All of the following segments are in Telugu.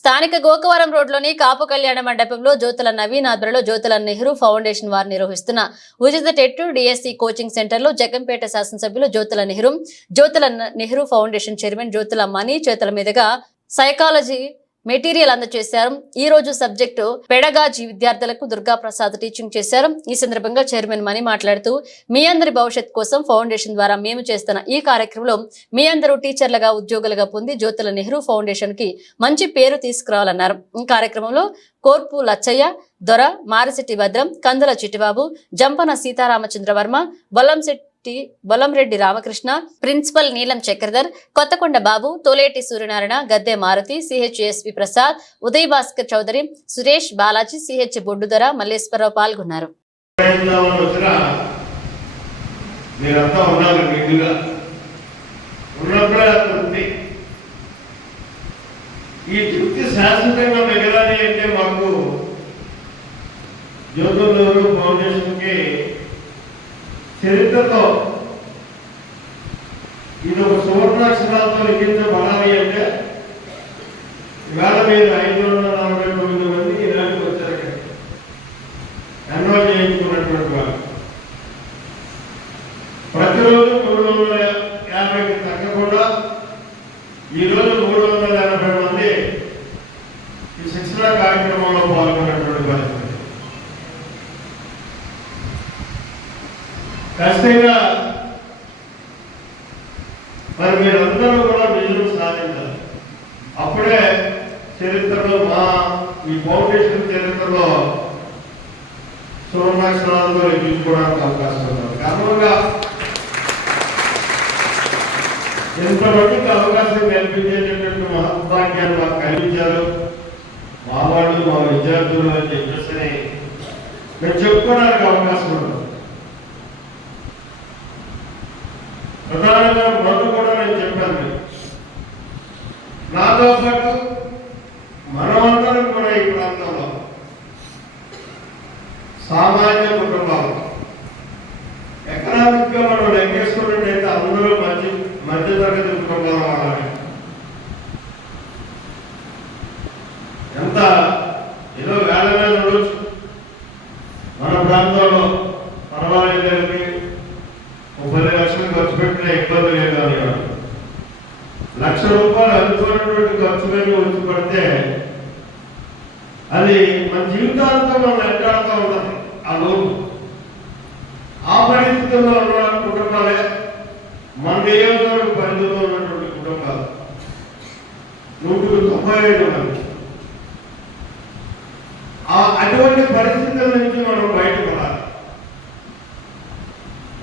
స్థానిక గోకవరం రోడ్లోని కాపు కళ్యాణ మండపంలో జ్యోతుల నవీన్ ఆధ్వర్యంలో జ్యోతుల నెహ్రూ ఫౌండేషన్ వారు నిర్వహిస్తున్న ఉచిత టెట్ డిఎస్సి కోచింగ్ సెంటర్లో జగంపేట శాసనసభ్యులు జ్యోతుల నెహ్రూ జ్యోతుల నెహ్రూ ఫౌండేషన్ చైర్మన్ జ్యోతుల మణి చేతుల మీదుగా సైకాలజీ మెటీరియల్ అందజేశారు. ఈ రోజు సబ్జెక్టు పెడగాజీ విద్యార్థులకు దుర్గా ప్రసాద్ టీచింగ్ చేశారు. ఈ సందర్భంగా చైర్మన్ మణి మాట్లాడుతూ మీ అందరి భవిష్యత్ కోసం ఫౌండేషన్ ద్వారా మేము చేస్తున్న ఈ కార్యక్రమంలో మీ అందరూ టీచర్లుగా ఉద్యోగులుగా పొంది జ్యోతుల నెహ్రూ ఫౌండేషన్కి మంచి పేరు తీసుకురావాలన్నారు. ఈ కార్యక్రమంలో కోర్పు Lachaiah Dora Marisetti Bhadram Kandula Chittibabu Jampana Seetharamachandravarma Bollamsetti T Bolamreddy Ramakrishna principal Neelam Chakradhar Kothakonda Babu Toleti Suryanarayana Gadde Maruthi C H S V Prasad Uday Bhaskar Chowdary Suresh Balaji C H Boddudhara Malleswararao పాల్గొన్నారు. ఈ తృప్తి శాశ్వతంగా మిగలాలి అంటే మాకు జ్యోతులు ఫౌండేషన్కి చరిత్రతో ఇది ఒక సువర్ణాక్షరాలతో లిఖించబడాలి అంటే ఇవాళ మీరు ఐదు వందల నలభై తొమ్మిది మంది ఈనాటికి వచ్చారు ఇక్కడ. ఎన్రోల్ చేయించుకున్నటువంటి వాళ్ళు. ప్రతిరోజు మూడు వందల యాభైకి తగ్గకుండా ఈరోజు మూడు వందల ఎనభై మంది ఈ శిక్షణ కార్యక్రమం పాల్గొన్నటువంటి పరిస్థితి ఖచ్చితంగా మరి మీరందరూ కూడా విజయం సాధించాలి. అప్పుడే చరిత్రలో మా ఈ ఫౌండేషన్ చరిత్రలో సువర్ణాక్షరాలతో చూసుకోవడానికి అవకాశం ఉంది కారణంగా ఎంతమందికి అవకాశం కల్పించేటటువంటి మహద్భాగ్యాన్ని మాకు కలిగించారు. మా వాళ్ళు మా విద్యార్థులు అని చెప్పేసి మేము చెప్పుకోవడానికి అవకాశం ఉంది ప్రధానంగా మొదలు కూడా నేను చెప్పాను మీకు. నాతో పాటు మనమందరం కూడా ఈ ప్రాంతంలో సామాన్య కుటుంబాలు ఎకనామిక్గా మనం లెక్కేసుకున్నట్టయితే అందరూ మధ్య మధ్య తరగతి కుటుంబాల వాళ్ళని ఎంత ఏదో వేల మీద ఉండొచ్చు మన ప్రాంతంలో పర్వాలేదు గారికి ముప్పై లక్షలు ఖర్చు పెట్టిన ఇబ్బంది లేదు అనేవాడు లక్ష రూపాయలు అనుకున్నటువంటి ఖర్చు మీద వచ్చి పడితే అది మన జీవితాంతం మనం వెంటాడుతూ ఉంటుంది ఆ లోపు ఆ పరిస్థితుల్లో ఉన్న కుటుంబాలే మన నియోజకవర్గ పరిధిలో ఉన్నటువంటి కుటుంబాలు? నూట తొంభై ఏడు ఆ అటువంటి పరిస్థితుల నుంచి మనం బయటపడాలి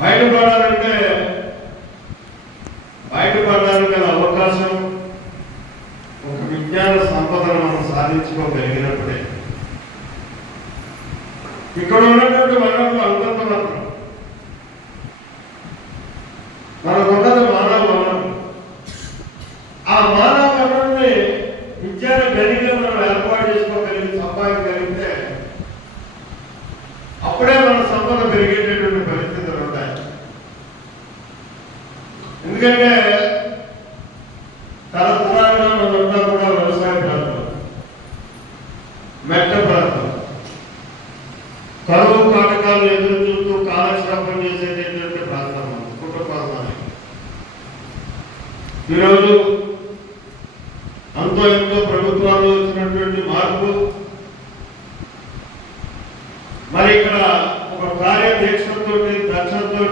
బయటపడాలంటే బయటపడడానికి గల అవకాశం ఒక విజ్ఞాన సంపదను మనం సాధించుకోగలిగినప్పుడే. ఇక్కడ ఉన్నటువంటి వనరులు పెరిగేటటువంటి పరిస్థితులు ఉంటాయి. ఎందుకంటే తరతరాలుగా మనంతా కూడా వ్యవసాయ ప్రాంతం మెట్ట ప్రాంతం. కరువు కాటకాలు ఎదురు చూస్తూ కాలక్షేపం చేసేటటువంటి ప్రాంతం మన కుటుంబాలు ఈరోజు అంతో ఎంతో ప్రభుత్వాల్లో వచ్చినటువంటి మార్పు మరి ఇక్కడ ఒక కార్యదీక్షతో దక్షతతో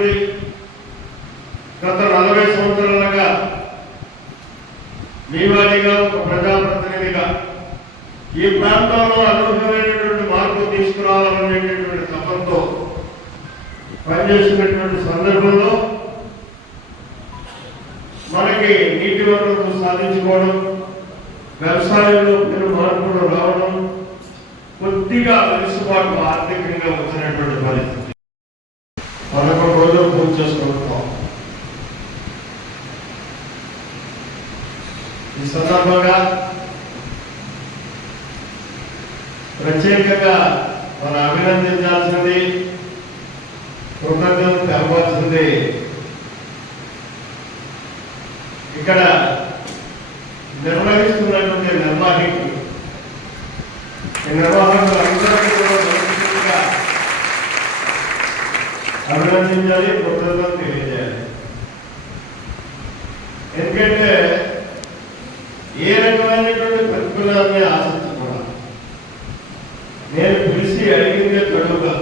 గత నలభై సంవత్సరాలుగా మీవాడిగా ఒక ప్రజాప్రతినిధిగా ఈ ప్రాంతంలో అనూహ్యమైనటువంటి మార్పు తీసుకురావాలనేటటువంటి తపంతో పనిచేసినటువంటి సందర్భంలో మనకి నీటి వనరులు సాధించుకోవడం వ్యవసాయంలో పెను మార్పులు రావడం కొద్దిగా వెసులుబాటు ఆర్థికంగా వచ్చినటువంటి పరిస్థితి. పదకొండు రోజులు పూజ చేసుకుంటాం ఈ సందర్భంగా ప్రత్యేకంగా మనం అభినందించాల్సింది కృతజ్ఞత తెలపాల్సింది. ఇక్కడ నిర్వహిస్తున్నటువంటి నిర్వాహికులు ఈ నిర్వాహకులందరికీ కూడా మనస్ఫూర్తిగా అభినందించాలి కృతజ్ఞతలు తెలియజేయాలి. ఎందుకంటే ఏ రకమైనటువంటి ప్రతిఫలాన్ని ఆశించకుండా నేను పిలిచి అడిగిందే తడుగా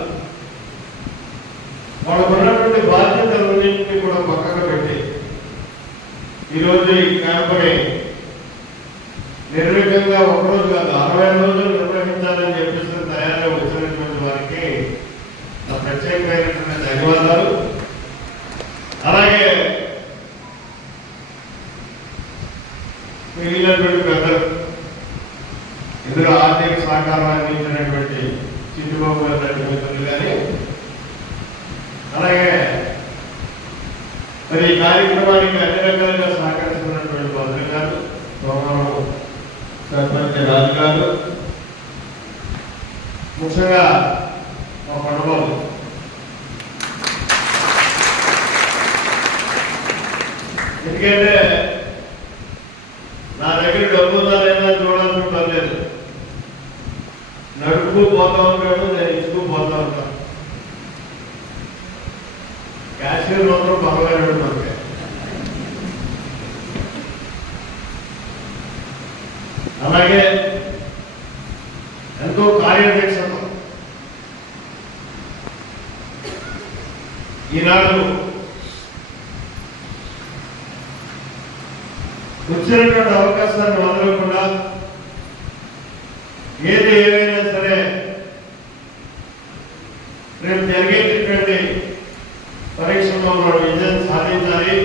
వాళ్ళకు ఉన్నటువంటి బాధ్యతలన్నింటినీ కూడా పక్కన పెట్టి ఈరోజు ఈ క్యాంపుని నిర్విఘ్నంగా ఒకరోజు కాదు అరవై రోజులు నిర్వహించాలని చెప్పేసి తయారై వచ్చినటువంటి వారికి నా ప్రత్యేకమైనటువంటి ధన్యవాదాలు. అలాగే మిగిలినటువంటి పెద్దలు ఇందులో ఆర్థిక సహకారం అందించినటువంటి చిట్టుబాబు గారి మిత్రులు కానీ అలాగే మరి ఈ కార్యక్రమానికి అన్ని రకాలుగా సహకరిస్తున్నటువంటి మంత్రి గారు సోమవారం సర్పంచ్ రాజు గారు ముఖ్యంగా మా పండుగలు ఎందుకంటే నా దగ్గర డబ్బు ఉందా లేదా చూడాల్సిన పని లేదు. నడుపు పోతా ఉంటాడు నేను ఇచ్చుకు పోతా ఉంటాను కాశ్మీర్ మాత్రం పర్వాలేదు మనకి అలాగే ఎంతో కార్యదక్షత ఈనాడు వచ్చినటువంటి అవకాశాన్ని వదలకుండా ఏది ఏమైనా సరే రేపు జరిగేటటువంటి పరీక్షలో మనం విజయం సాధించాలి.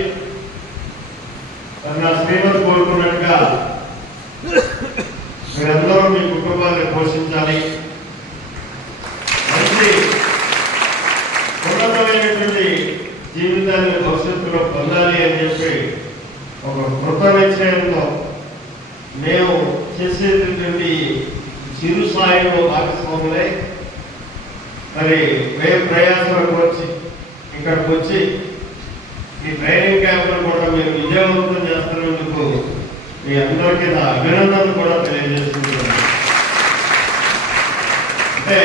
నా శ్రీమతి కోరుకున్నట్టుగా మీరందరూ మీ కుటుంబాన్ని పోషించాలి. మంచి ఉన్నతమైనటువంటి జీవితాన్ని భవిష్యత్తులో పొందాలి అని చెప్పి ఒక కృత నిశ్చయంతో మేము చేసేటటువంటి చిరు సాయంలో భాగస్వాములై మరి మేము ప్రయాసాలకు వచ్చి ఇక్కడికి వచ్చి ఈ ట్రైనింగ్ క్యాంపును కూడా మీరు విజయవంతం చేస్తున్నందుకు మీ అందరికీ నా అభినందనలు కూడా తెలియజేస్తున్నాను. అంటే